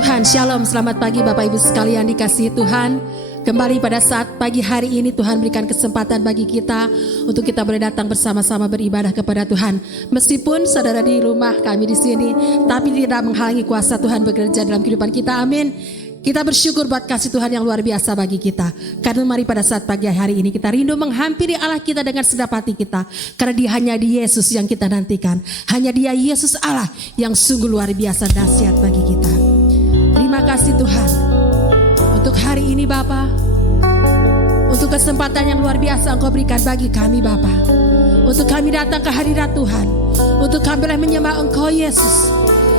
Tuhan, Shalom, selamat pagi Bapak Ibu sekalian dikasihi Tuhan. Kembali pada saat pagi hari ini Tuhan berikan kesempatan bagi kita untuk kita boleh datang bersama-sama beribadah kepada Tuhan. Meskipun saudara di rumah, kami di sini, tapi tidak menghalangi kuasa Tuhan bekerja dalam kehidupan kita. Amin. Kita bersyukur buat kasih Tuhan yang luar biasa bagi kita. Karena mari pada saat pagi hari ini kita rindu menghampiri Allah kita dengan segenap hati kita. Karena dia hanya di Yesus yang kita nantikan. Hanya dia Yesus Allah yang sungguh luar biasa dahsyat bagi kita. Terima kasih Tuhan. Untuk hari ini Bapa, untuk kesempatan yang luar biasa Engkau berikan bagi kami Bapa, untuk kami datang ke hadirat Tuhan, untuk kami boleh menyembah Engkau Yesus.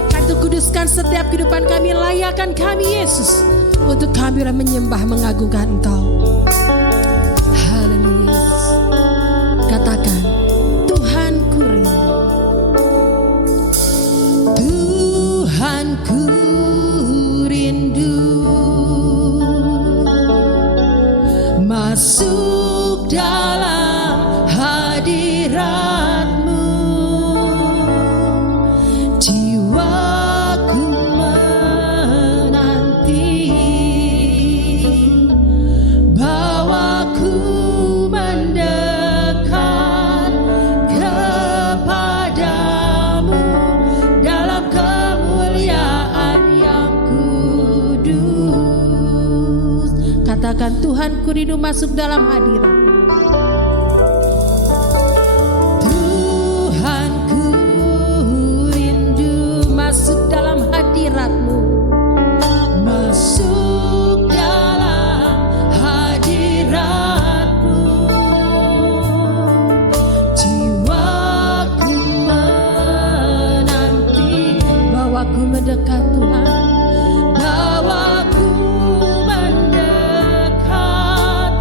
Karena kuduskan setiap kehidupan kami, layakan kami Yesus, untuk kami boleh menyembah mengagungkan Engkau. Haleluya. Katakan, Tuhan ku rindu, Tuhan ku rindu masuk dalam hadirat-Mu. Jiwaku menanti, bawaku mendekat kepadamu dalam kemuliaan yang kudus. Katakan, Tuhan ku rindu masuk dalam hadirat. Tuhan ku rindu masuk dalam hadirat-Mu. Masuk dalam hadirat-Mu. Jiwaku menanti, bawaku mendekat Tuhan. Bawaku mendekat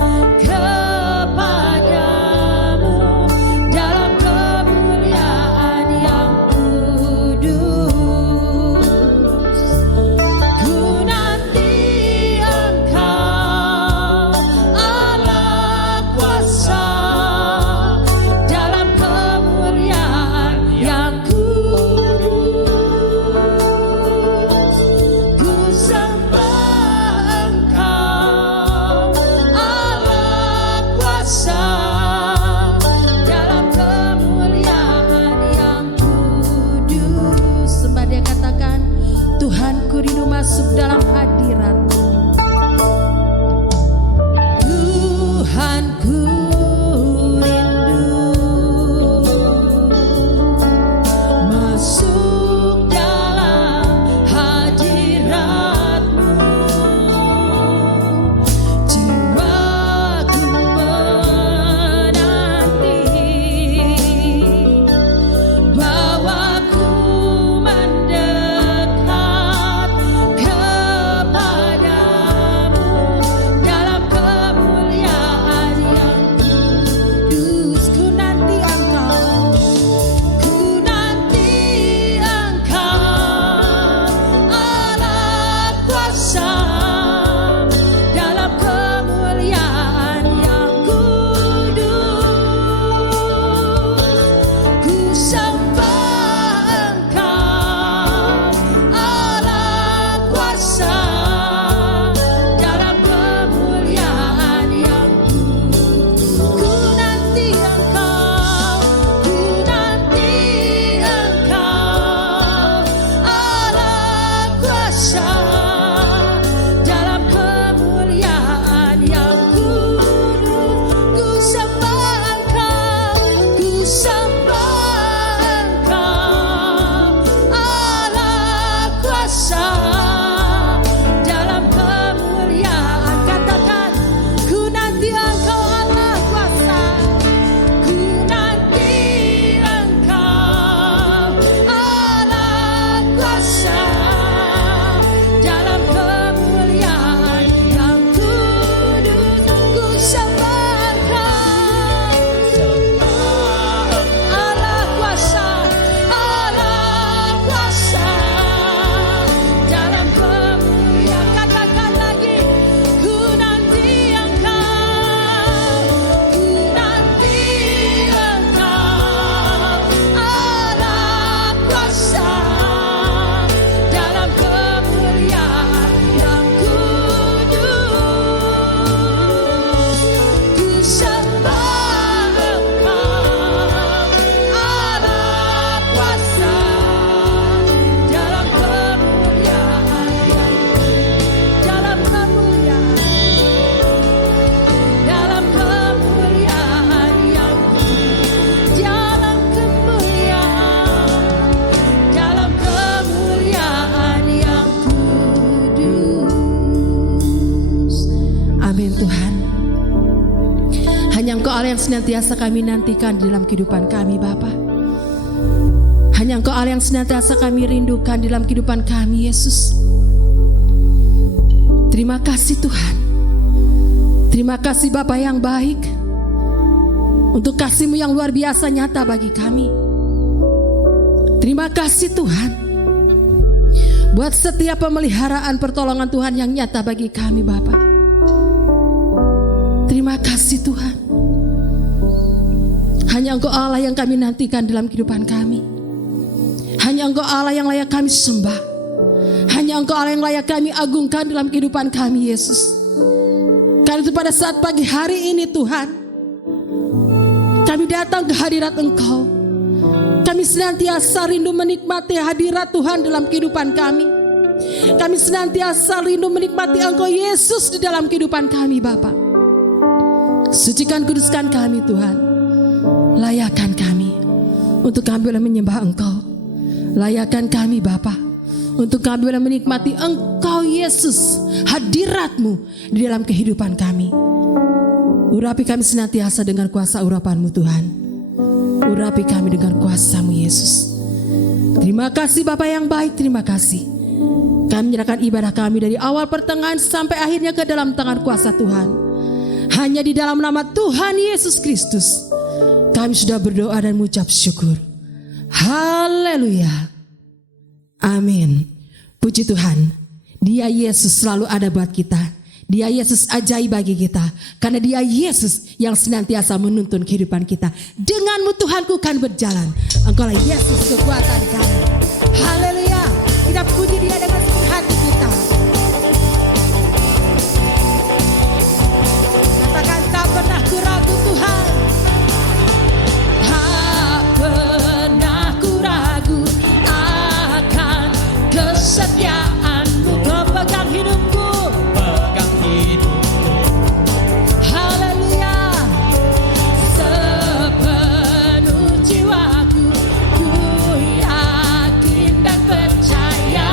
senantiasa kami nantikan di dalam kehidupan kami Bapa. Hanya Engkau Allah yang senantiasa kami rindukan di dalam kehidupan kami Yesus. Terima kasih Tuhan. Terima kasih Bapa yang baik, untuk kasih-Mu yang luar biasa nyata bagi kami. Terima kasih Tuhan, buat setiap pemeliharaan pertolongan Tuhan yang nyata bagi kami Bapa. Terima kasih Tuhan. Hanya Engkau Allah yang kami nantikan dalam kehidupan kami. Hanya Engkau Allah yang layak kami sembah. Hanya Engkau Allah yang layak kami agungkan dalam kehidupan kami Yesus. Karena itu pada saat pagi hari ini Tuhan, kami datang ke hadirat Engkau. Kami senantiasa rindu menikmati hadirat Tuhan dalam kehidupan kami. Kami senantiasa rindu menikmati Engkau Yesus di dalam kehidupan kami Bapa. Sucikan kuduskan kami Tuhan. Layakan kami untuk kami boleh menyembah Engkau. Layakan kami Bapa untuk kami boleh menikmati Engkau Yesus, hadirat-Mu di dalam kehidupan kami. Urapi kami senantiasa dengan kuasa urapan-Mu Tuhan. Urapi kami dengan kuasa-Mu Yesus. Terima kasih Bapa yang baik, terima kasih. Kami menyerahkan ibadah kami dari awal pertengahan sampai akhirnya ke dalam tangan kuasa Tuhan. Hanya di dalam nama Tuhan Yesus Kristus kami sudah berdoa dan mengucap syukur. Haleluya. Amin. Puji Tuhan. Dia Yesus selalu ada buat kita. Dia Yesus ajaib bagi kita. Karena dia Yesus yang senantiasa menuntun kehidupan kita. Denganmu Tuhanku kan berjalan. Engkaulah Yesus kekuatan kami. Haleluya. Kita puji dia dengan sepenuh hati kita. Katakan tak pernah ku ragu Tuhan. Tak pernah ku ragu akan kesetiaan-Mu. Kau pegang hidupku. Percaya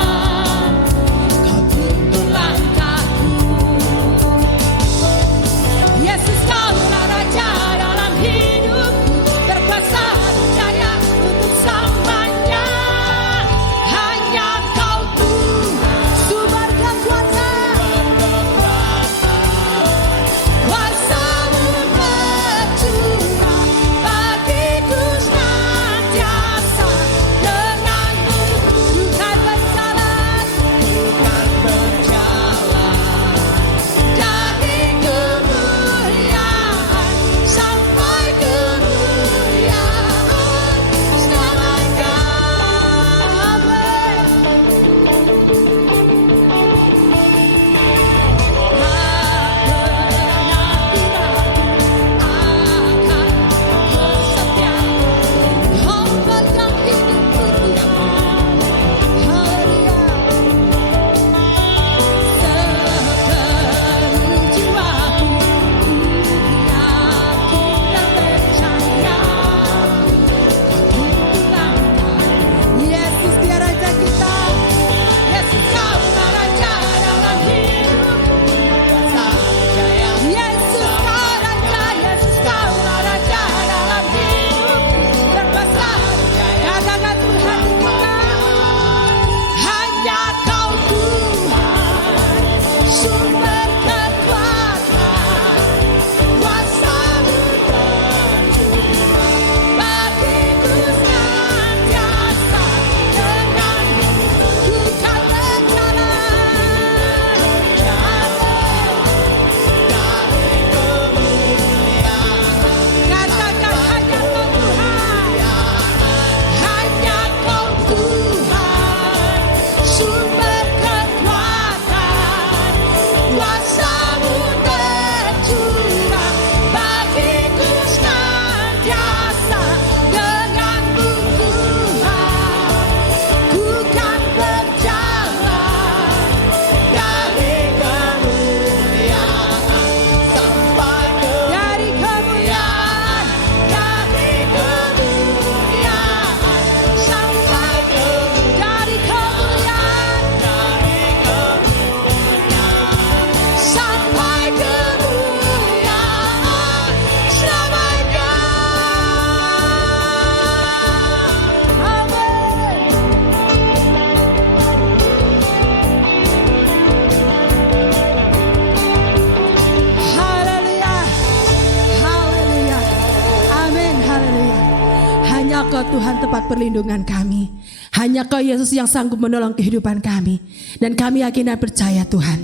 Kau Tuhan tempat perlindungan kami. Hanya Kau Yesus yang sanggup menolong kehidupan kami. Dan kami yakin dan percaya Tuhan,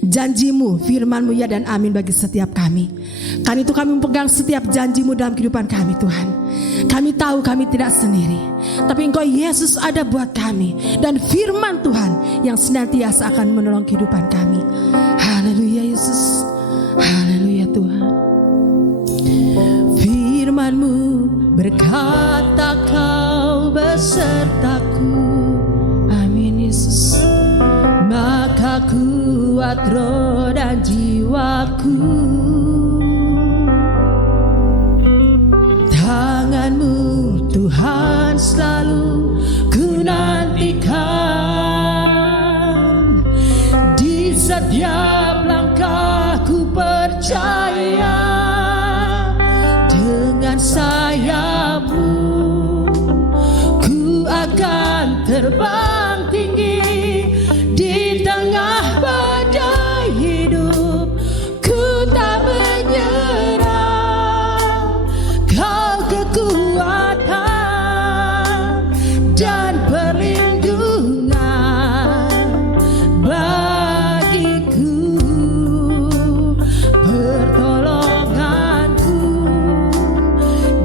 janji-Mu, firman-Mu ya dan amin bagi setiap kami. Karena itu kami memegang setiap janji-Mu dalam kehidupan kami Tuhan. Kami tahu kami tidak sendiri, tapi Engkau Yesus ada buat kami. Dan firman Tuhan yang senantiasa akan menolong kehidupan kami. Haleluya Yesus. Haleluya Tuhan. Firman-Mu berkata Kau besertaku. Amin Yesus. Maka kuat roh dan jiwaku. Tangan-Mu Tuhan selalu ku nantikan. Di setiap langkahku percaya, dengan sayap-Mu ku akan terbang tinggi. Di tengah badai hidup ku tak menyerah. Kau kekuatan dan perlindungan bagiku, pertolonganku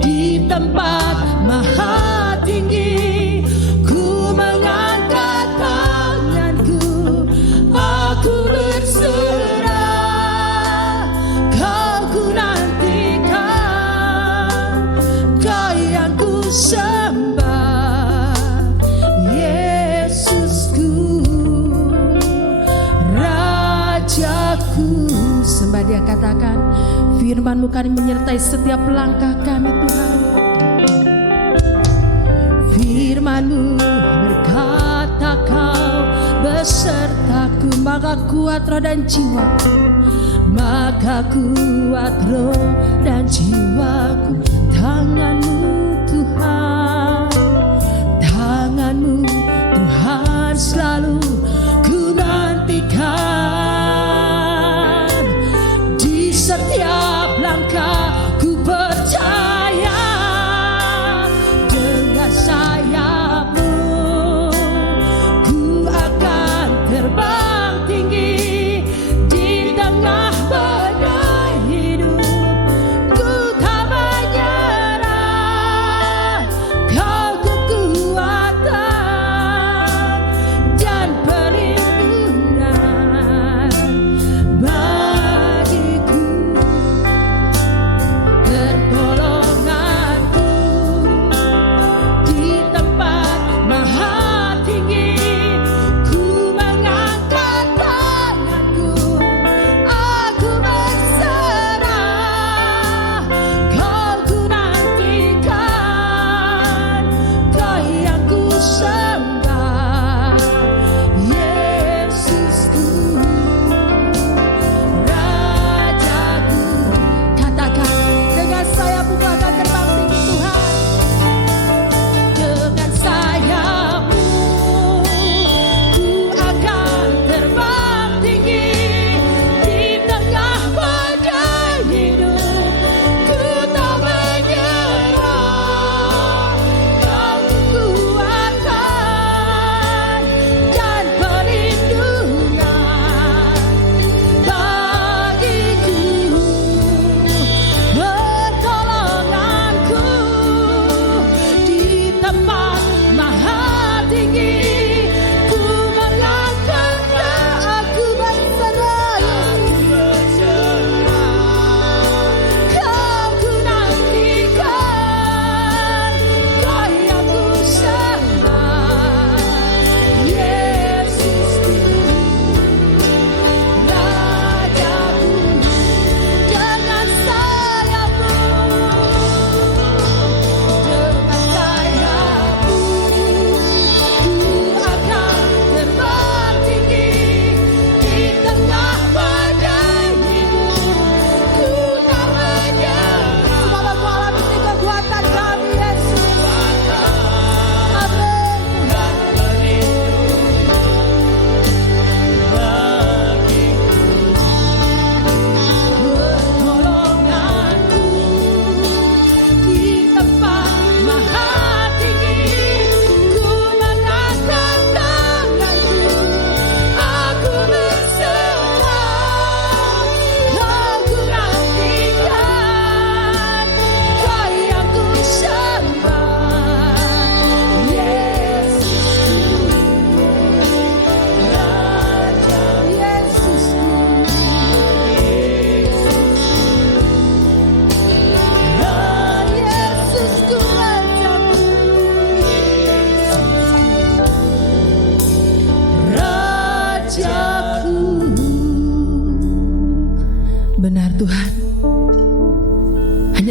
di tempat maha tinggi. Ku mengangkat tanganku, aku berserah. Kau ku nantikan, Kau yang ku sembah, Yesusku, Rajaku. Sembah Dia, katakan, firman-Mu kan menyertai setiap langkah kami Tuhan. Firman-Mu berkata Kau besertaku. Maka kuat roh dan jiwaku. Maka kuat roh dan jiwaku. Tangan-Mu Tuhan, tangan-Mu Tuhan selalu ku nantikan. Di setiap langkah ku percaya, dengan sayap-Mu ku akan terbang tinggi. Di tengah badai hidup ku tak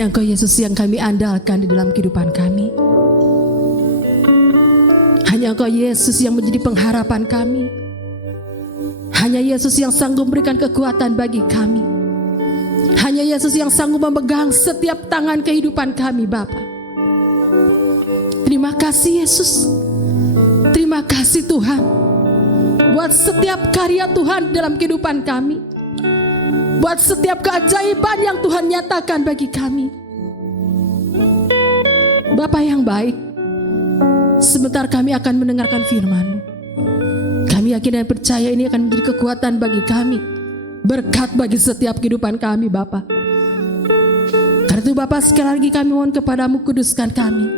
Hanya Engkau Yesus yang kami andalkan di dalam kehidupan kami. Hanya Engkau Yesus yang menjadi pengharapan kami. Hanya Yesus yang sanggup memberikan kekuatan bagi kami. Hanya Yesus yang sanggup memegang setiap tangan kehidupan kami, Bapa. Terima kasih Yesus. Terima kasih Tuhan buat setiap karya Tuhan dalam kehidupan kami, buat setiap keajaiban yang Tuhan nyatakan bagi kami. Bapa yang baik, sebentar kami akan mendengarkan firman-Mu. Kami yakin dan percaya ini akan menjadi kekuatan bagi kami, berkat bagi setiap kehidupan kami, Bapa. Karena itu Bapa, sekali lagi kami mohon kepadamu, kuduskan kami,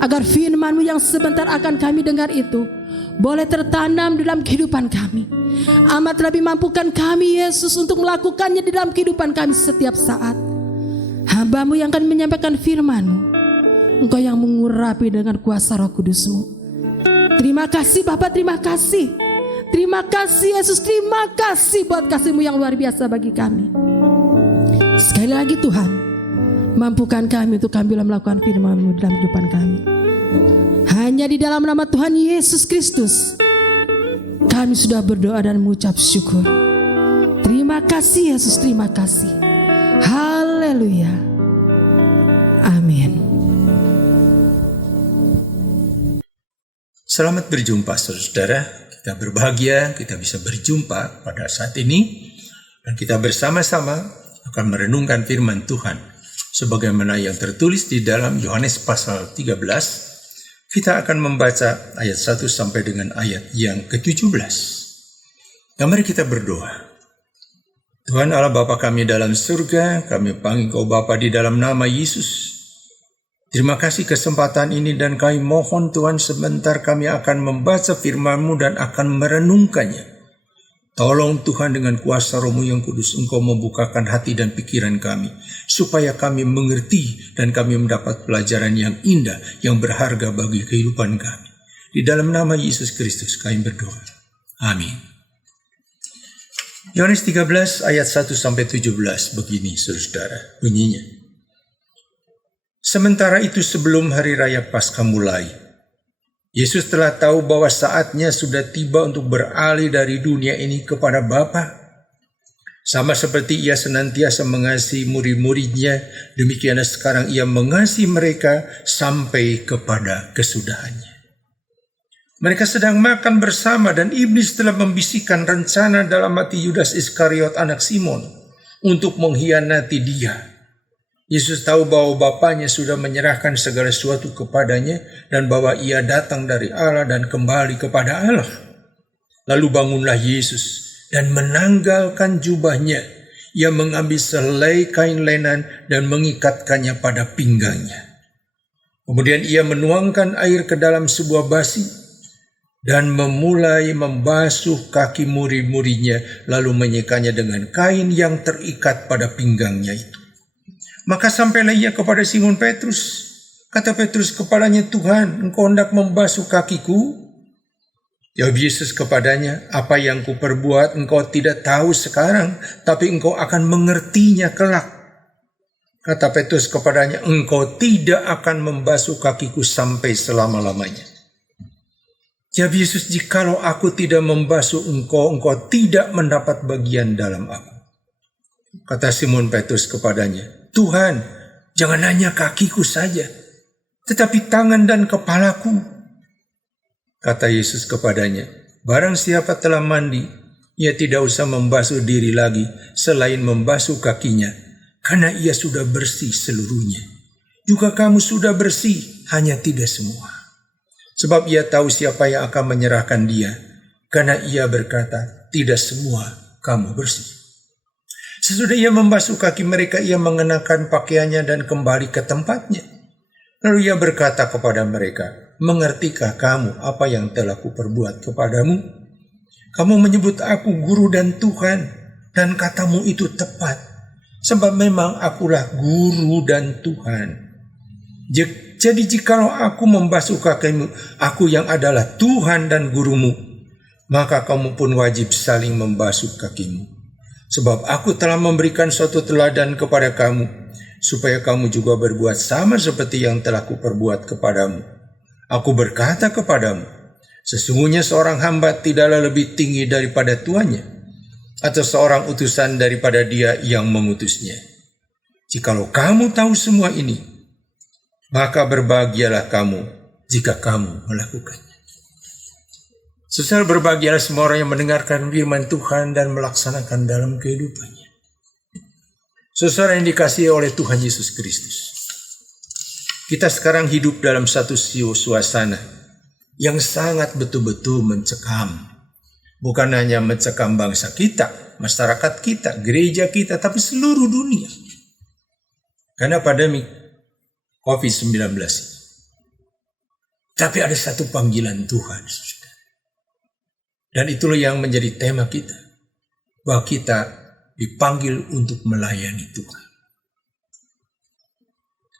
agar firman-Mu yang sebentar akan kami dengar itu boleh tertanam dalam kehidupan kami. Amat lebih mampukan kami Yesus untuk melakukannya di dalam kehidupan kami setiap saat. Hamba-Mu yang akan menyampaikan firman-Mu, Engkau yang mengurapi dengan kuasa Roh Kudus-Mu. Terima kasih Bapa, terima kasih. Terima kasih Yesus, terima kasih buat kasih-Mu yang luar biasa bagi kami. Sekali lagi Tuhan, mampukan kami untuk kami melakukan firman-Mu dalam kehidupan kami. Hanya di dalam nama Tuhan Yesus Kristus kami sudah berdoa dan mengucap syukur. Terima kasih Yesus, terima kasih. Haleluya. Amin. Selamat berjumpa saudara. Kita berbahagia kita bisa berjumpa pada saat ini, dan kita bersama-sama akan merenungkan firman Tuhan sebagaimana yang tertulis di dalam Yohanes pasal 13. Kita akan membaca ayat 1 sampai dengan ayat yang ke-17. Dan mari kita berdoa. Tuhan Allah Bapa kami dalam surga, kami panggil Kau Bapa di dalam nama Yesus. Terima kasih kesempatan ini, dan kami mohon Tuhan sebentar kami akan membaca firman-Mu dan akan merenungkannya. Tolong Tuhan dengan kuasa Roh-Mu yang kudus Engkau membukakan hati dan pikiran kami, supaya kami mengerti dan kami mendapat pelajaran yang indah, yang berharga bagi kehidupan kami. Di dalam nama Yesus Kristus kami berdoa. Amin. Yohanes 13 ayat 1 sampai 17 begini saudara, bunyinya. Sementara itu sebelum hari raya Paskah mulai, Yesus telah tahu bahwa saatnya sudah tiba untuk beralih dari dunia ini kepada Bapa. Sama seperti Ia senantiasa mengasihi murid-muridnya, demikianlah sekarang Ia mengasihi mereka sampai kepada kesudahannya. Mereka sedang makan bersama, dan iblis telah membisikkan rencana dalam hati Yudas Iskariot anak Simon untuk mengkhianati Dia. Yesus tahu bahwa Bapanya sudah menyerahkan segala sesuatu kepadanya, dan bahwa Ia datang dari Allah dan kembali kepada Allah. Lalu bangunlah Yesus dan menanggalkan jubahnya. Ia mengambil selai kain lenan dan mengikatkannya pada pinggangnya. Kemudian Ia menuangkan air ke dalam sebuah basi dan memulai membasuh kaki murid-muridnya, lalu menyekanya dengan kain yang terikat pada pinggangnya itu. Maka sampailah Ia kepada Simon Petrus. Kata Petrus kepadanya, Tuhan, Engkau hendak membasuh kakiku? Jawab Yesus kepadanya, apa yang kuperbuat engkau tidak tahu sekarang, tapi engkau akan mengertinya kelak. Kata Petrus kepadanya, engkau tidak akan membasuh kakiku sampai selama-lamanya. Jawab Yesus, jikalau aku tidak membasuh engkau, engkau tidak mendapat bagian dalam aku. Kata Simon Petrus kepadanya, Tuhan, jangan hanya kakiku saja, tetapi tangan dan kepalaku. Kata Yesus kepadanya, barang siapa telah mandi, ia tidak usah membasuh diri lagi selain membasuh kakinya, karena ia sudah bersih seluruhnya. Juga kamu sudah bersih, hanya tidak semua. Sebab ia tahu siapa yang akan menyerahkan dia, karena ia berkata, tidak semua kamu bersih. Sesudah Ia membasuh kaki mereka, Ia mengenakan pakaiannya dan kembali ke tempatnya. Lalu Ia berkata kepada mereka, mengertikah kamu apa yang telah kuperbuat kepadamu? Kamu menyebut aku guru dan Tuhan, dan katamu itu tepat, sebab memang akulah guru dan Tuhan. Jadi jikalau aku membasuh kakimu, aku yang adalah Tuhan dan gurumu, maka kamu pun wajib saling membasuh kakimu. Sebab aku telah memberikan suatu teladan kepada kamu, supaya kamu juga berbuat sama seperti yang telah kuperbuat kepadamu. Aku berkata kepadamu, sesungguhnya seorang hamba tidaklah lebih tinggi daripada tuannya, atau seorang utusan daripada dia yang mengutusnya. Jikalau kamu tahu semua ini, maka berbahagialah kamu jika kamu melakukannya. Saudara, berbahagialah semua orang yang mendengarkan firman Tuhan dan melaksanakan dalam kehidupannya. Saudara yang dikasihi oleh Tuhan Yesus Kristus, kita sekarang hidup dalam satu suasana yang sangat betul-betul mencekam. Bukan hanya mencekam bangsa kita, masyarakat kita, gereja kita, tapi seluruh dunia. Karena pandemi COVID-19 ini. Tapi ada satu panggilan Tuhan, saudara. Dan itulah yang menjadi tema kita. Bahwa kita dipanggil untuk melayani Tuhan.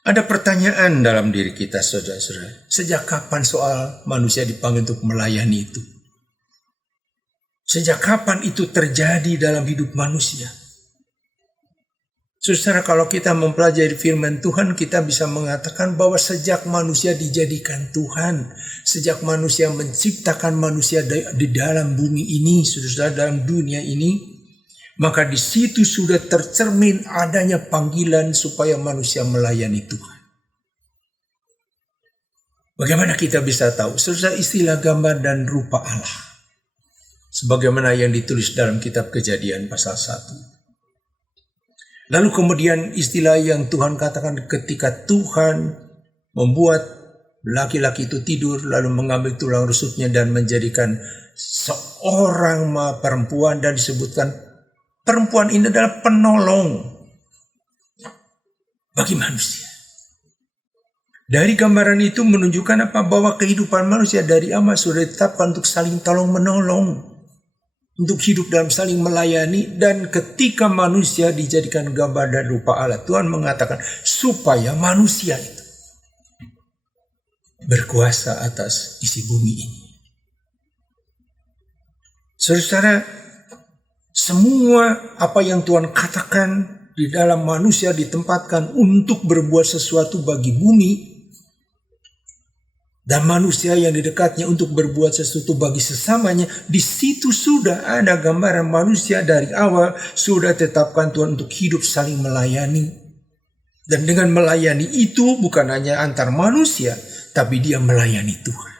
Ada pertanyaan dalam diri kita, saudara-saudara. Sejak kapan soal manusia dipanggil untuk melayani itu? Sejak kapan itu terjadi dalam hidup manusia? Saudara, kalau kita mempelajari firman Tuhan, kita bisa mengatakan bahwa sejak manusia dijadikan Tuhan, sejak manusia menciptakan manusia di dalam bumi ini, saudara, dalam dunia ini, maka di situ sudah tercermin adanya panggilan supaya manusia melayani Tuhan. Bagaimana kita bisa tahu? Saudara, istilah gambar dan rupa Allah, sebagaimana yang ditulis dalam kitab Kejadian pasal 1. Lalu kemudian istilah yang Tuhan katakan ketika Tuhan membuat laki-laki itu tidur, lalu mengambil tulang rusuknya dan menjadikan seorang perempuan, dan disebutkan perempuan ini adalah penolong bagi manusia. Dari gambaran itu menunjukkan apa? Bahwa kehidupan manusia dari awal sudah ditetapkan untuk saling tolong menolong, untuk hidup dalam saling melayani. Dan ketika manusia dijadikan gambar dan rupa Allah, Tuhan mengatakan supaya manusia itu berkuasa atas isi bumi ini. Saudara, semua apa yang Tuhan katakan di dalam manusia ditempatkan untuk berbuat sesuatu bagi bumi, dan manusia yang di dekatnya untuk berbuat sesuatu bagi sesamanya. Di situ sudah ada gambaran manusia dari awal, sudah tetapkan Tuhan untuk hidup saling melayani. Dan dengan melayani itu bukan hanya antar manusia, tapi dia melayani Tuhan.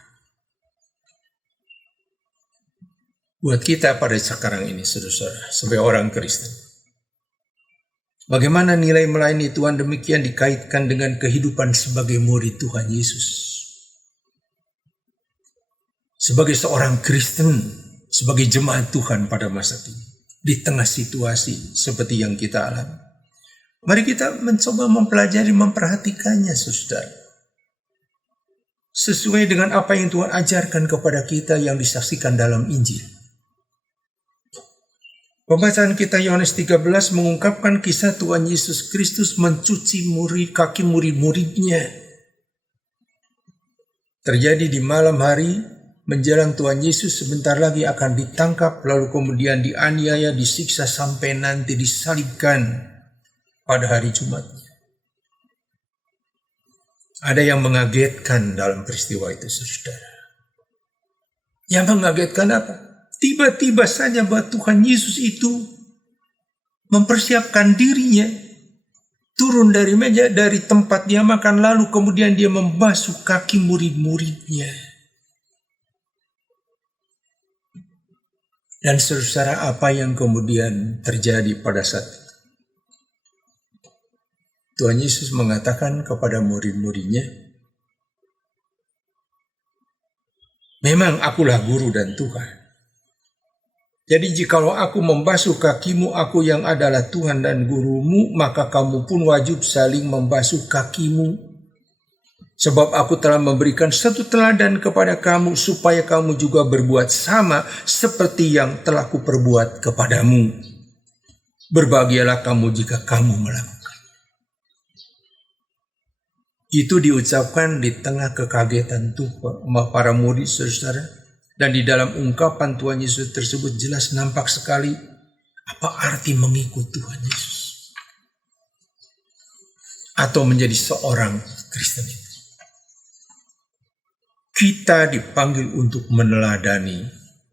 Buat kita pada sekarang ini, saudara-saudara, sebagai orang Kristen, bagaimana nilai melayani Tuhan demikian dikaitkan dengan kehidupan sebagai murid Tuhan Yesus. Sebagai seorang Kristen, sebagai jemaat Tuhan pada masa ini, di tengah situasi seperti yang kita alami, mari kita mencoba mempelajari, memperhatikannya, saudara. Sesuai dengan apa yang Tuhan ajarkan kepada kita yang disaksikan dalam Injil. Pembacaan kita Yohanes 13 mengungkapkan kisah Tuhan Yesus Kristus mencuci kaki murid-muridnya. Terjadi di malam hari menjelang Tuhan Yesus sebentar lagi akan ditangkap, lalu kemudian dianiaya, disiksa sampai nanti disalibkan pada hari Jumatnya. Ada yang mengagetkan dalam peristiwa itu, saudara. Yang mengagetkan apa? Tiba-tiba saja bahwa Tuhan Yesus itu mempersiapkan dirinya, turun dari meja, dari tempat dia makan, lalu kemudian dia membasuh kaki murid-muridnya. Dan saudara, apa yang kemudian terjadi pada saat itu? Tuhan Yesus mengatakan kepada murid-muridnya, memang akulah guru dan Tuhan. Jadi jikalau aku membasuh kakimu, aku yang adalah Tuhan dan gurumu, maka kamu pun wajib saling membasuh kakimu. Sebab aku telah memberikan satu teladan kepada kamu, supaya kamu juga berbuat sama seperti yang telah kuperbuat kepadamu. Berbahagialah kamu jika kamu melakukan. Itu diucapkan di tengah kekagetan Tuhan, para murid, saudara. Dan di dalam ungkapan Tuhan Yesus tersebut jelas nampak sekali apa arti mengikut Tuhan Yesus. atau menjadi seorang Kristen itu. Kita dipanggil untuk meneladani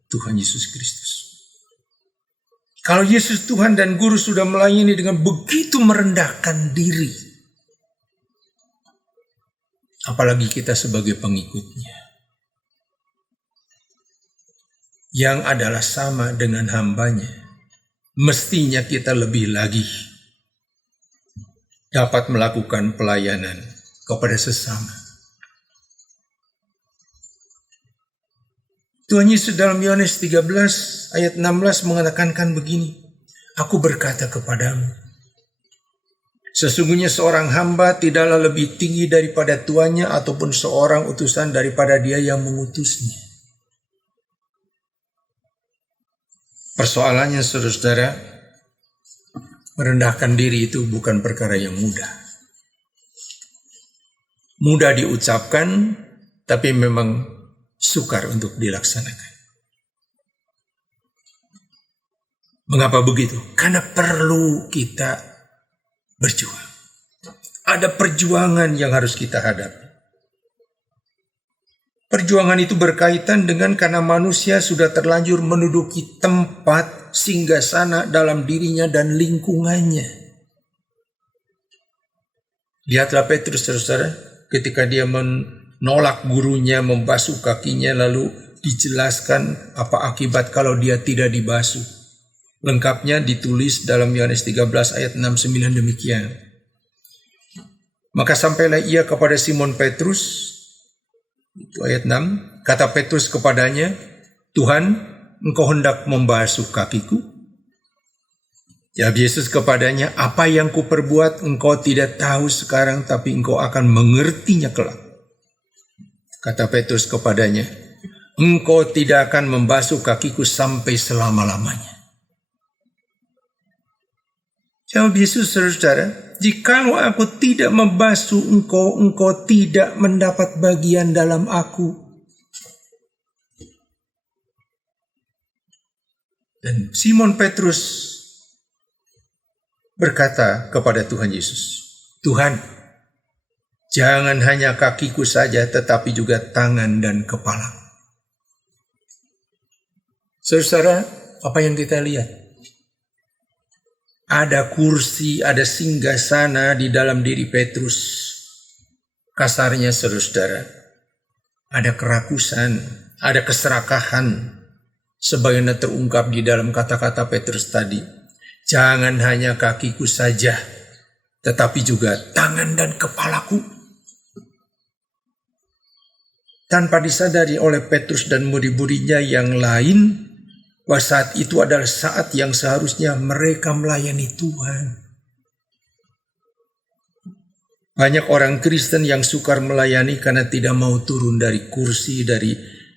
Tuhan Yesus Kristus. Kalau Yesus Tuhan dan Guru sudah melayani dengan begitu merendahkan diri, apalagi kita sebagai pengikutnya, yang adalah sama dengan hambanya, mestinya kita lebih lagi dapat melakukan pelayanan kepada sesama. Tuhan Yesus dalam Yohanes 13 ayat 16 mengatakan begini, "Aku berkata kepadamu, sesungguhnya seorang hamba tidaklah lebih tinggi daripada tuannya ataupun seorang utusan daripada dia yang mengutusnya." Persoalannya saudara-saudara, merendahkan diri itu bukan perkara yang mudah. Mudah diucapkan, tapi memang sukar untuk dilaksanakan. Mengapa begitu? Karena perlu kita berjuang. Ada perjuangan yang harus kita hadapi. Perjuangan itu berkaitan dengan karena manusia sudah terlanjur menduduki tempat singgasana dalam dirinya dan lingkungannya. Lihatlah Petrus, saudara, ketika dia menolak gurunya, membasuh kakinya, lalu dijelaskan apa akibat kalau dia tidak dibasuh. Lengkapnya ditulis dalam Yohanes 13 ayat 6-9 demikian. Maka sampailah ia kepada Simon Petrus, itu ayat 6, kata Petrus kepadanya, "Tuhan, engkau hendak membasuh kakiku?" Jawab Yesus kepadanya, "Apa yang kuperbuat engkau tidak tahu sekarang, tapi engkau akan mengertinya kelak." Kata Petrus kepadanya, "Engkau tidak akan membasuh kakiku sampai selama-lamanya." Jawab Yesus, saudara, "Jikalau aku tidak membasuh engkau, engkau tidak mendapat bagian dalam aku." Dan Simon Petrus berkata kepada Tuhan Yesus, "Tuhan, jangan hanya kakiku saja, tetapi juga tangan dan kepala." Saudara, apa yang kita lihat? Ada kursi, ada singgasana di dalam diri Petrus. Kasarnya, saudara, ada kerakusan, ada keserakahan, sebagaimana terungkap di dalam kata-kata Petrus tadi. Jangan hanya kakiku saja, tetapi juga tangan dan kepalaku. Tanpa disadari oleh Petrus dan murid-muridnya yang lain, bahwa saat itu adalah saat yang seharusnya mereka melayani Tuhan. Banyak orang Kristen yang sukar melayani karena tidak mau turun dari kursi, dari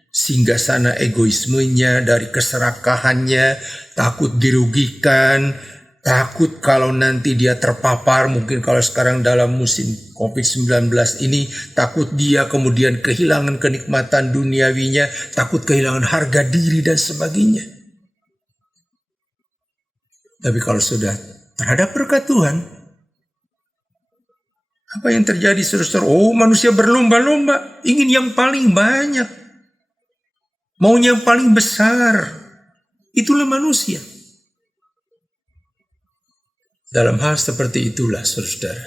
singgasana egoismenya, dari keserakahannya, takut dirugikan, takut kalau nanti dia terpapar, mungkin kalau sekarang dalam musim COVID-19 ini, takut dia kemudian kehilangan kenikmatan duniawinya, takut kehilangan harga diri dan sebagainya. Tapi kalau sudah terhadap berkat Tuhan, apa yang terjadi, saudara? Oh, manusia berlomba-lomba, ingin yang paling banyak, maunya yang paling besar. Itulah manusia. Dalam hal seperti itulah, saudara,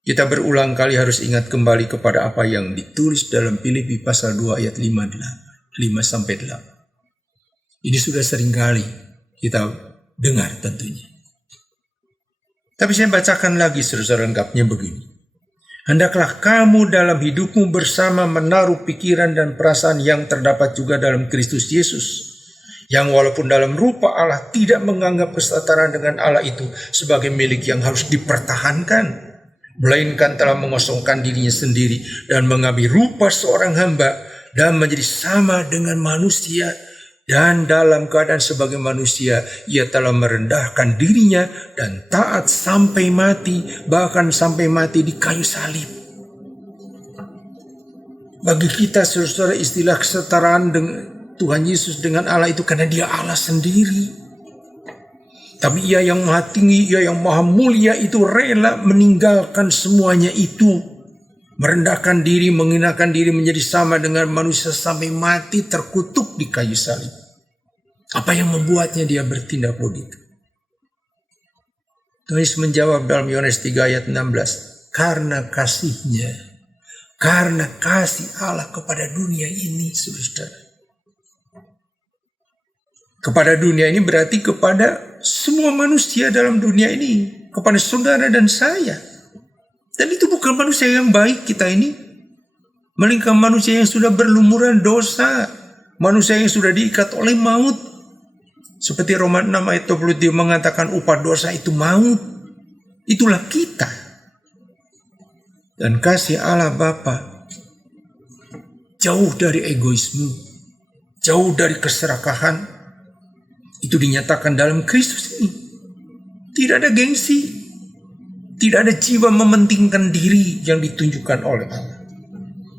kita berulang kali harus ingat kembali kepada apa yang ditulis dalam Filipi pasal 2 ayat 5-8. Ini sudah seringkali kita dengar tentunya. Tapi saya bacakan lagi, saudara, lengkapnya begini. "Hendaklah kamu dalam hidupmu bersama menaruh pikiran dan perasaan yang terdapat juga dalam Kristus Yesus, yang walaupun dalam rupa Allah tidak menganggap kesetaraan dengan Allah itu sebagai milik yang harus dipertahankan, melainkan telah mengosongkan dirinya sendiri dan mengambil rupa seorang hamba dan menjadi sama dengan manusia. Dan dalam keadaan sebagai manusia, ia telah merendahkan dirinya dan taat sampai mati, bahkan sampai mati di kayu salib." Bagi kita, saudara, istilah kesetaraan dengan Tuhan Yesus dengan Allah itu karena dia Allah sendiri. Tapi Ia yang maha tinggi, Ia yang maha mulia itu rela meninggalkan semuanya itu. Merendahkan diri, menghinakan diri menjadi sama dengan manusia sampai mati terkutuk di kayu salib. Apa yang membuatnya Dia bertindak begitu? Tuhan Yesus menjawab dalam Yohanes 3 ayat 16. Karena kasih-Nya, karena kasih Allah kepada dunia ini, saudara. Kepada dunia ini berarti kepada semua manusia dalam dunia ini. Kepada saudara dan saya. Dan itu bukan manusia yang baik kita ini. Melainkan manusia yang sudah berlumuran dosa. Manusia yang sudah diikat oleh maut. Seperti Roma 6 ayat 23 mengatakan upah dosa itu maut. Itulah kita. Dan kasih Allah Bapa jauh dari egoisme. Jauh dari keserakahan. Itu dinyatakan dalam Kristus ini. Tidak ada gengsi. Tidak ada jiwa mementingkan diri yang ditunjukkan oleh Allah.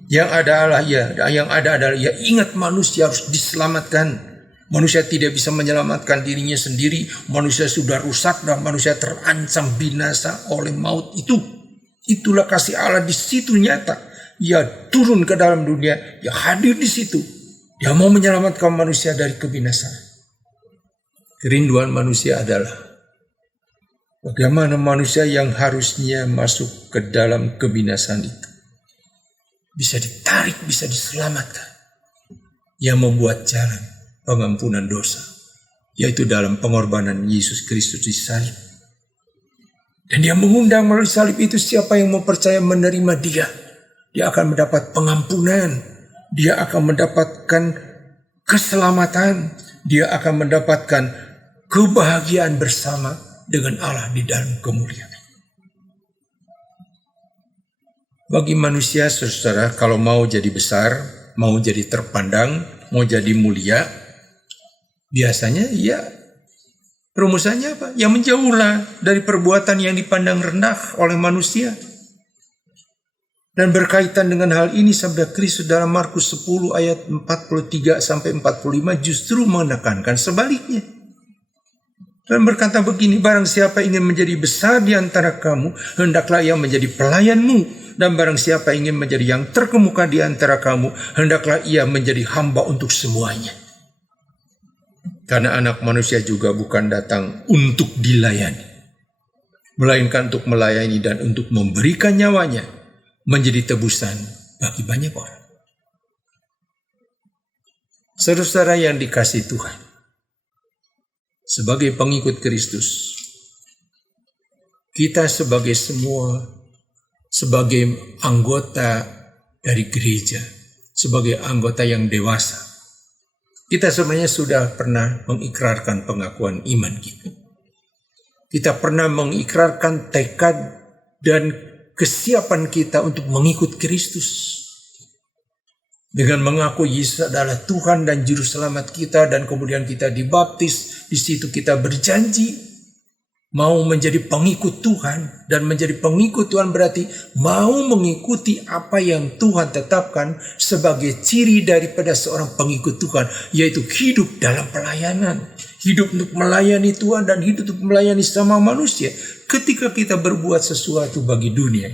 Yang ada Allah yang ada adalah ya ingat manusia harus diselamatkan. Manusia tidak bisa menyelamatkan dirinya sendiri. Manusia sudah rusak dan manusia terancam binasa oleh maut itu. Itulah kasih Allah di situ nyata. Ia turun ke dalam dunia. Ia hadir di situ. Dia mau menyelamatkan manusia dari kebinasaan. Kerinduan manusia adalah bagaimana manusia yang harusnya masuk ke dalam kebinasaan itu bisa ditarik, bisa diselamatkan. Yang membuat jalan pengampunan dosa, yaitu dalam pengorbanan Yesus Kristus di salib. Dan Dia mengundang melalui salib itu siapa yang mempercaya menerima Dia. Dia akan mendapat pengampunan. Dia akan mendapatkan keselamatan. Dia akan mendapatkan kebahagiaan bersama dengan Allah di dalam kemuliaan. Bagi manusia, saudara, kalau mau jadi besar, mau jadi terpandang, mau jadi mulia, biasanya ya rumusannya apa? Ya menjauhlah dari perbuatan yang dipandang rendah oleh manusia. Dan berkaitan dengan hal ini sabda Kristus dalam Markus 10 ayat 43 sampai 45 justru menekankan sebaliknya. Dan berkata begini, barang siapa ingin menjadi besar di antara kamu, hendaklah ia menjadi pelayanmu. Dan barang siapa ingin menjadi yang terkemuka di antara kamu, hendaklah ia menjadi hamba untuk semuanya. Karena anak manusia juga bukan datang untuk dilayani, melainkan untuk melayani dan untuk memberikan nyawanya menjadi tebusan bagi banyak orang. Saudara-saudara yang dikasihi Tuhan, sebagai pengikut Kristus, kita sebagai anggota dari gereja, sebagai anggota yang dewasa, kita sebenarnya sudah pernah mengikrarkan pengakuan iman kita. Kita pernah mengikrarkan tekad dan kesiapan kita untuk mengikut Kristus. Dengan mengaku Yesus adalah Tuhan dan Juru Selamat kita, dan kemudian kita dibaptis, di situ kita berjanji mau menjadi pengikut Tuhan. Dan menjadi pengikut Tuhan berarti mau mengikuti apa yang Tuhan tetapkan sebagai ciri daripada seorang pengikut Tuhan, yaitu hidup dalam pelayanan, hidup untuk melayani Tuhan dan hidup untuk melayani sama manusia. Ketika kita berbuat sesuatu bagi dunia,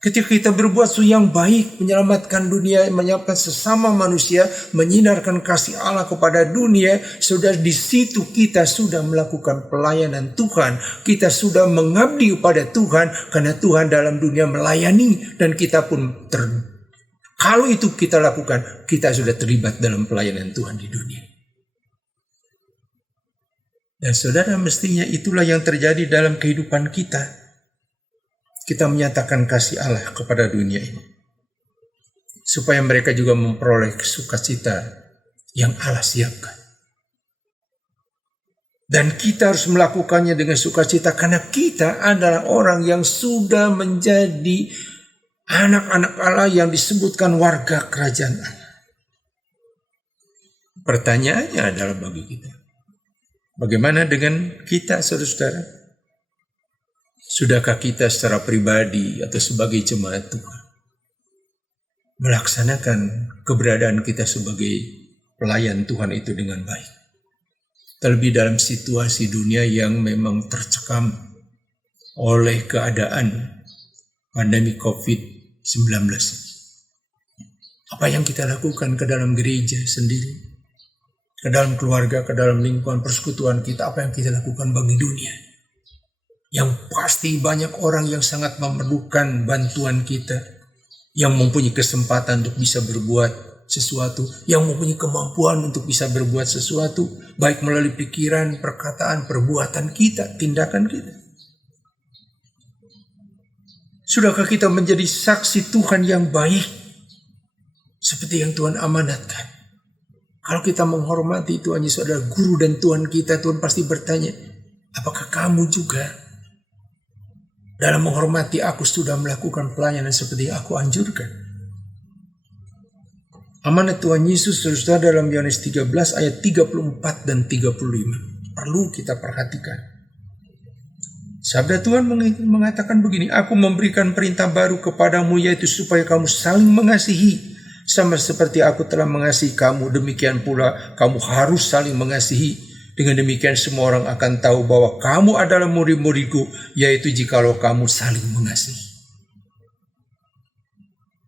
ketika kita berbuat sesuatu yang baik, menyelamatkan dunia, menyelamatkan sesama manusia, menyinarkan kasih Allah kepada dunia, sudah di situ kita sudah melakukan pelayanan Tuhan. Kita sudah mengabdi kepada Tuhan, karena Tuhan dalam dunia melayani, dan kita pun kalau itu kita lakukan, kita sudah terlibat dalam pelayanan Tuhan di dunia. Dan saudara, mestinya itulah yang terjadi dalam kehidupan kita. Kita menyatakan kasih Allah kepada dunia ini, supaya mereka juga memperoleh sukacita yang Allah siapkan. Dan kita harus melakukannya dengan sukacita, karena kita adalah orang yang sudah menjadi anak-anak Allah yang disebutkan warga kerajaan Allah. Pertanyaannya adalah bagi kita, bagaimana dengan kita, saudara-saudara? Sudahkah kita secara pribadi atau sebagai jemaat Tuhan melaksanakan keberadaan kita sebagai pelayan Tuhan itu dengan baik? terlebih dalam situasi dunia yang memang tercekam oleh keadaan pandemi COVID-19. Apa yang kita lakukan ke dalam gereja sendiri, ke dalam keluarga, ke dalam lingkungan persekutuan kita, apa yang kita lakukan bagi dunia? Yang pasti banyak orang yang sangat memerlukan bantuan kita, yang mempunyai kesempatan untuk bisa berbuat sesuatu, yang mempunyai kemampuan untuk bisa berbuat sesuatu, baik melalui pikiran, perkataan, perbuatan kita, tindakan kita. Sudahkah kita menjadi saksi Tuhan yang baik, seperti yang Tuhan amanatkan? Kalau kita menghormati Tuhan Yesus adalah guru dan Tuhan kita, Tuhan pasti bertanya, apakah kamu juga dalam menghormati aku sudah melakukan pelayanan seperti yang aku anjurkan? Amanat Tuhan Yesus saudara dalam Yohanes 13 ayat 34 dan 35 perlu kita perhatikan. Sabda Tuhan mengatakan begini, aku memberikan perintah baru kepadamu, yaitu supaya kamu saling mengasihi. Sama seperti aku telah mengasihi kamu, demikian pula kamu harus saling mengasihi. Dengan demikian semua orang akan tahu bahwa kamu adalah murid-muridku, yaitu jikalau kamu saling mengasihi.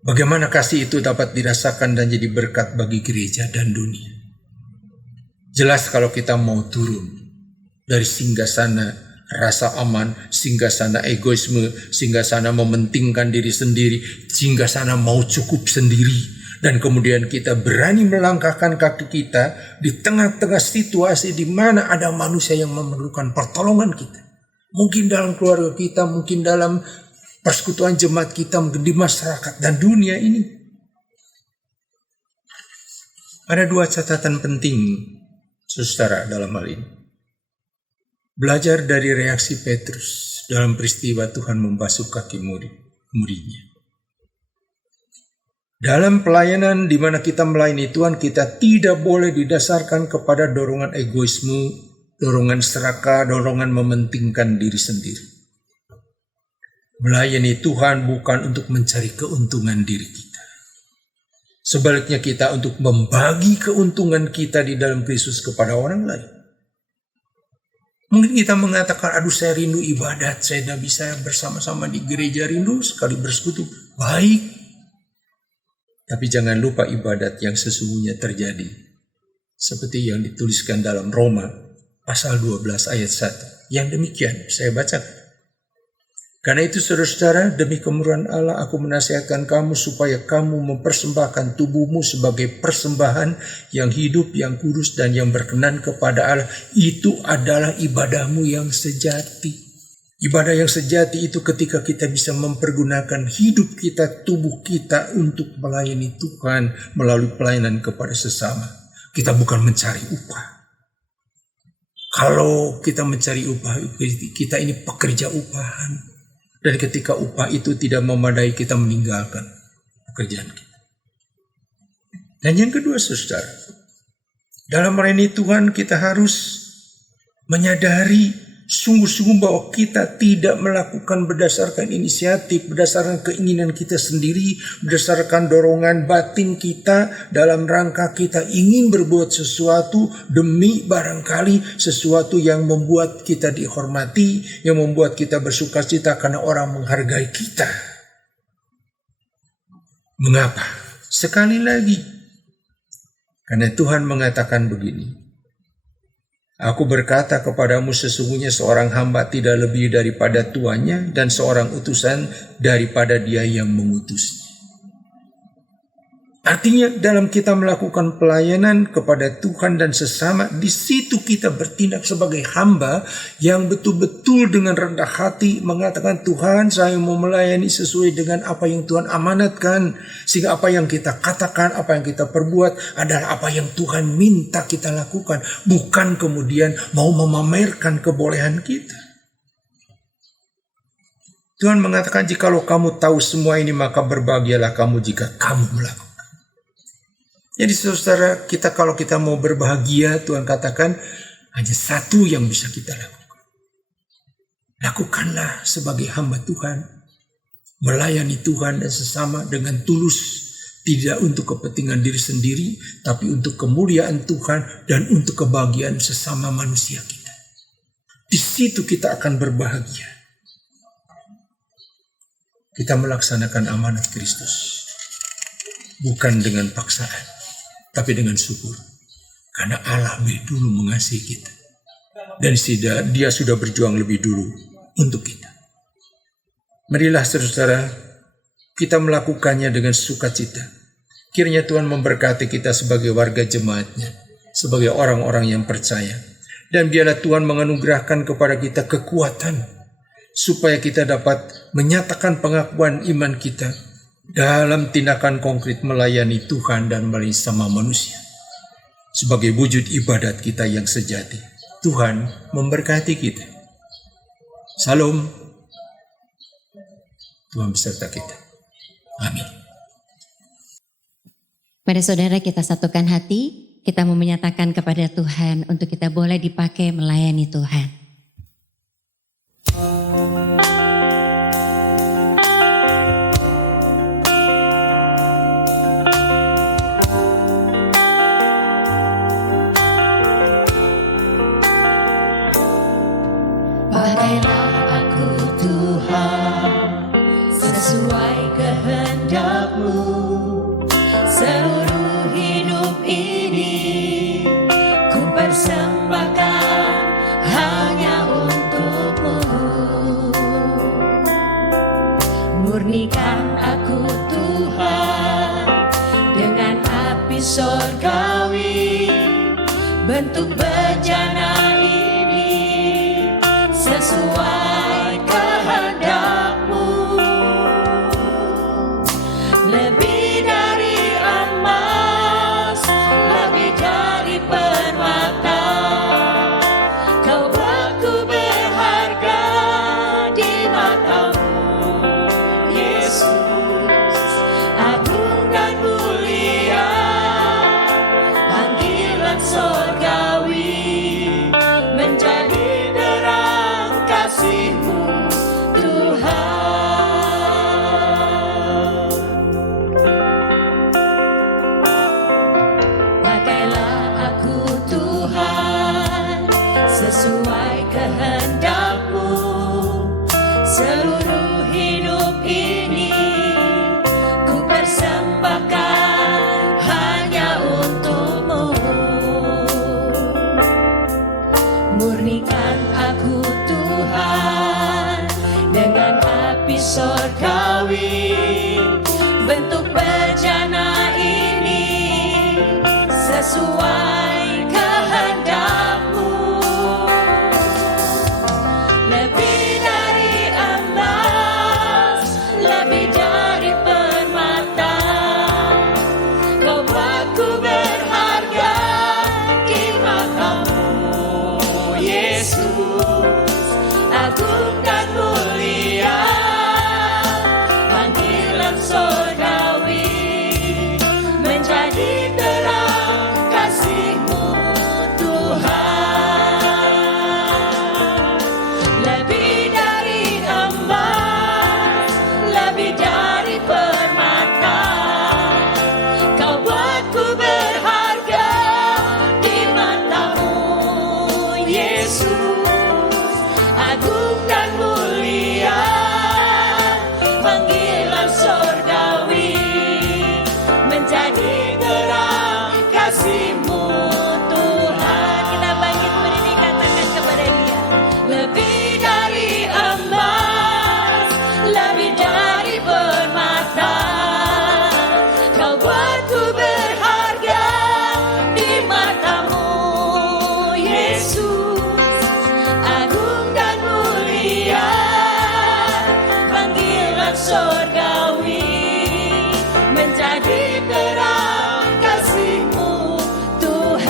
Bagaimana kasih itu dapat dirasakan dan jadi berkat bagi gereja dan dunia? Jelas kalau kita mau turun dari singgasana rasa aman, singgasana egoisme, singgasana mementingkan diri sendiri, singgasana mau cukup sendiri, dan kemudian kita berani melangkahkan kaki kita di tengah-tengah situasi di mana ada manusia yang memerlukan pertolongan kita. Mungkin dalam keluarga kita, mungkin dalam persekutuan jemaat kita, mungkin di masyarakat dan dunia ini. Ada dua catatan penting, saudara, dalam hal ini. Belajar dari reaksi Petrus dalam peristiwa Tuhan membasuh kaki muridnya. Dalam pelayanan di mana kita melayani Tuhan, kita tidak boleh didasarkan kepada dorongan egoisme, dorongan serakah, dorongan mementingkan diri sendiri. Melayani Tuhan bukan untuk mencari keuntungan diri kita. Sebaliknya kita untuk membagi keuntungan kita di dalam Kristus kepada orang lain. Mungkin kita mengatakan, aduh saya rindu ibadat, saya tidak bisa bersama-sama di gereja, rindu sekali bersekutu. Baik. Tapi jangan lupa ibadat yang sesungguhnya terjadi. Seperti yang dituliskan dalam Roma pasal 12 ayat 1. Yang demikian saya bacakan. Karena itu saudara-saudara, demi kemurahan Allah aku menasihatkan kamu supaya kamu mempersembahkan tubuhmu sebagai persembahan yang hidup, yang kudus, dan yang berkenan kepada Allah. Itu adalah ibadahmu yang sejati. Ibadah yang sejati itu ketika kita bisa mempergunakan hidup kita, tubuh kita untuk melayani Tuhan melalui pelayanan kepada sesama. Kita bukan mencari upah. Kalau kita mencari upah, kita ini pekerja upahan. Dan ketika upah itu tidak memadai, kita meninggalkan pekerjaan kita. Dan yang kedua, saudara, dalam melayani Tuhan kita harus menyadari sungguh-sungguh bahwa kita tidak melakukan berdasarkan inisiatif, berdasarkan keinginan kita sendiri, berdasarkan dorongan batin kita dalam rangka kita ingin berbuat sesuatu demi barangkali sesuatu yang membuat kita dihormati, yang membuat kita bersukacita karena orang menghargai kita. Mengapa? Sekali lagi, karena Tuhan mengatakan begini, aku berkata kepadamu, sesungguhnya seorang hamba tidak lebih daripada tuannya, dan seorang utusan daripada dia yang mengutusnya. Artinya dalam kita melakukan pelayanan kepada Tuhan dan sesama, di situ kita bertindak sebagai hamba yang betul-betul dengan rendah hati mengatakan, Tuhan saya mau melayani sesuai dengan apa yang Tuhan amanatkan. Sehingga apa yang kita katakan, apa yang kita perbuat adalah apa yang Tuhan minta kita lakukan. Bukan kemudian mau memamerkan kebolehan kita. Tuhan mengatakan, jikalau kamu tahu semua ini, maka berbahagialah kamu jika kamu melakukan. Jadi saudara, kalau kita mau berbahagia, Tuhan katakan hanya satu yang bisa kita lakukan. Lakukanlah sebagai hamba Tuhan, melayani Tuhan dan sesama dengan tulus, Tidak untuk kepentingan diri sendiri, tapi untuk kemuliaan Tuhan dan untuk kebahagiaan sesama manusia kita. Di situ kita akan berbahagia. Kita melaksanakan amanat Kristus. Bukan dengan paksaan, tapi dengan syukur. Karena Allah lebih dulu mengasihi kita. Dan Dia sudah berjuang lebih dulu untuk kita. Marilah saudara, kita melakukannya dengan sukacita. Kiranya Tuhan memberkati kita sebagai warga jemaat-Nya, sebagai orang-orang yang percaya. Dan biarlah Tuhan menganugerahkan kepada kita kekuatan, supaya kita dapat menyatakan pengakuan iman kita dalam tindakan konkret melayani Tuhan dan melayani sama manusia. Sebagai wujud ibadat kita yang sejati. Tuhan memberkati kita. Salam. Tuhan beserta kita. Amin. Pada saudara, kita satukan hati, kita mau menyatakan kepada Tuhan untuk kita boleh dipakai melayani Tuhan. Pakailah aku Tuhan sesuai kehendak-Mu. Seluruh hidup ini ku persembahkan hanya untuk-Mu. Murnikan aku Tuhan dengan api sorgawi, bentuk bejana ini sesuai kehendak-Mu. Lebih dari emas, lebih dari permata, Kau buatku berharga di mata-Mu, Yesus. Agung dan mulia, panggilan sorgawi, menjadi terang kasih-Mu, Tuhan. Pakailah aku Tuhan sesuai kehendak-Mu. Seluruh hidup ini ku persembahkan hanya untuk-Mu. Murnikan aku Tuhan dengan api sorgawi, bentuk bejana ini sesuai kehendak-Mu. Lebih dari emas, lebih dari permata, Kau buatku berharga di mata-Mu, Yesus. Agung dan mulia, panggilan sorgawi, menjadi terang kasih-Mu, Tuhan. Lebih dari emas, lebih dari permata, Kau buatku berharga di mata-Mu, Yesus. Agung dan mulia, panggilan sorgawi, menjadi terang kasih-Mu, Tuhan. Kita bangkit berdiri, katakan kepada Dia. Lebih dari emas, lebih dari permata, Kau buatku berharga di mata-Mu, Yesus. Agung dan mulia, panggilan sorgawi, menjadi terang kasih-Mu, Tuhan.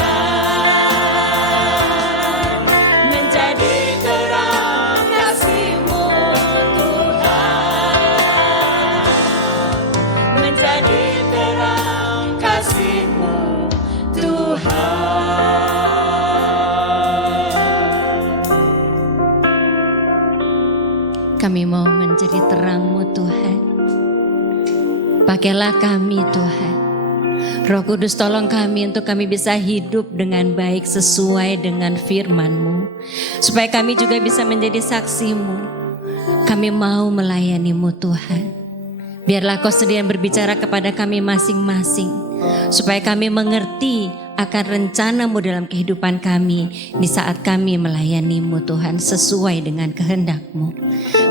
Menjadi terang kasih-Mu, Tuhan. Menjadi terang kasih-Mu, Tuhan. Kami mau menjadi terang-Mu Tuhan. Pakailah kami Tuhan. Roh Kudus tolong kami untuk kami bisa hidup dengan baik sesuai dengan firman-Mu. Supaya kami juga bisa menjadi saksi-Mu. Kami mau melayani-Mu Tuhan. Biarlah Kau sendiri yang berbicara kepada kami masing-masing. Supaya kami mengerti akan rencana-Mu dalam kehidupan kami di saat kami melayani-Mu Tuhan sesuai dengan kehendak-Mu.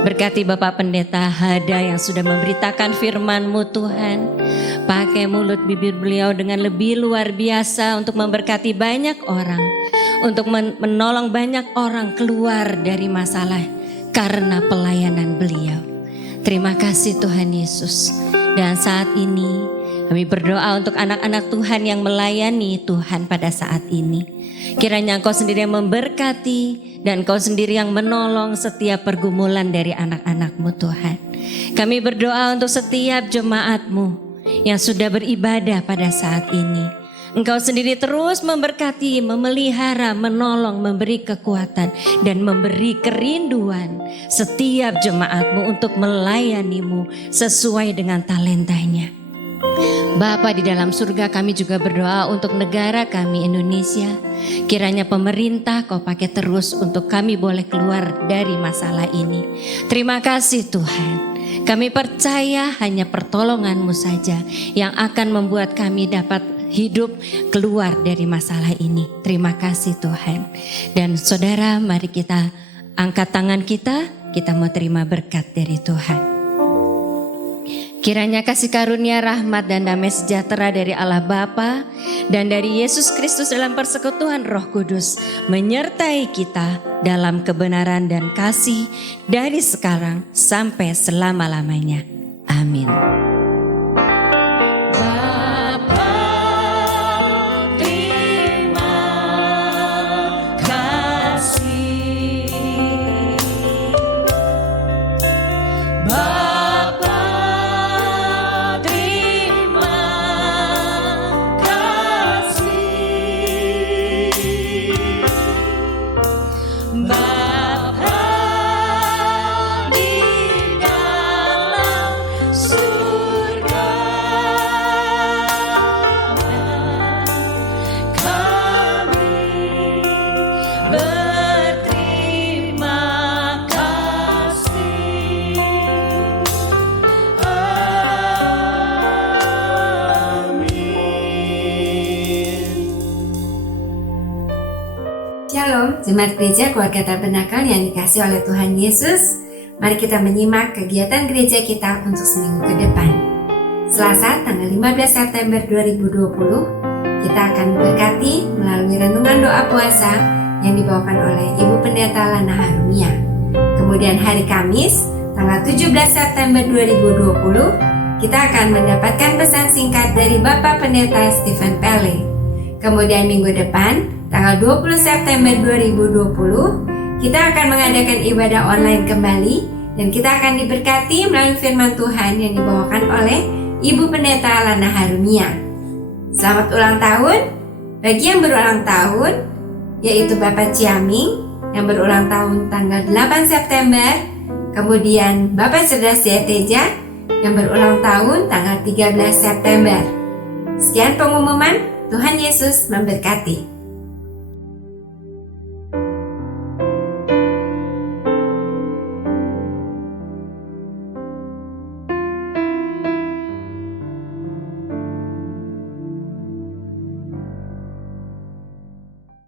Berkati Bapak Pendeta Hada yang sudah memberitakan firman-Mu Tuhan. Pakai mulut bibir beliau dengan lebih luar biasa untuk memberkati banyak orang. Untuk menolong banyak orang keluar dari masalah karena pelayanan beliau. Terima kasih Tuhan Yesus. Dan saat ini kami berdoa untuk anak-anak Tuhan yang melayani Tuhan pada saat ini. Kiranya Engkau sendiri yang memberkati dan Engkau sendiri yang menolong setiap pergumulan dari anak-anak-Mu Tuhan. Kami berdoa untuk setiap jemaat-Mu yang sudah beribadah pada saat ini. Engkau sendiri terus memberkati, memelihara, menolong, memberi kekuatan dan memberi kerinduan setiap jemaat-Mu untuk melayani-Mu sesuai dengan talentanya. Bapa di dalam surga, kami juga berdoa untuk negara kami Indonesia. Kiranya pemerintah Kau pakai terus untuk kami boleh keluar dari masalah ini. Terima kasih Tuhan. Kami percaya hanya pertolongan-Mu saja yang akan membuat kami dapat hidup keluar dari masalah ini. Terima kasih Tuhan. Dan saudara, mari kita angkat tangan kita mau terima berkat dari Tuhan. Kiranya kasih karunia, rahmat dan damai sejahtera dari Allah Bapa dan dari Yesus Kristus dalam persekutuan Roh Kudus menyertai kita dalam kebenaran dan kasih dari sekarang sampai selama-lamanya. Amin. Shalom, Jemaat Gereja Keluarga Tabernakel yang dikasihi oleh Tuhan Yesus. Mari kita menyimak kegiatan gereja kita untuk seminggu ke depan. Selasa tanggal 15 September 2020, kita akan berkati melalui renungan doa puasa yang dibawakan oleh Ibu Pendeta Lana Harumia. Kemudian hari Kamis tanggal 17 September 2020, kita akan mendapatkan pesan singkat dari Bapak Pendeta Stephen Pele. Kemudian minggu depan tanggal 20 September 2020, kita akan mengadakan ibadah online kembali dan kita akan diberkati melalui firman Tuhan yang dibawakan oleh Ibu Pendeta Lana Harumia. Selamat ulang tahun bagi yang berulang tahun, yaitu Bapak Ciaming yang berulang tahun tanggal 8 September, kemudian Bapak Cerdas Teja yang berulang tahun tanggal 13 September. Sekian pengumuman, Tuhan Yesus memberkati.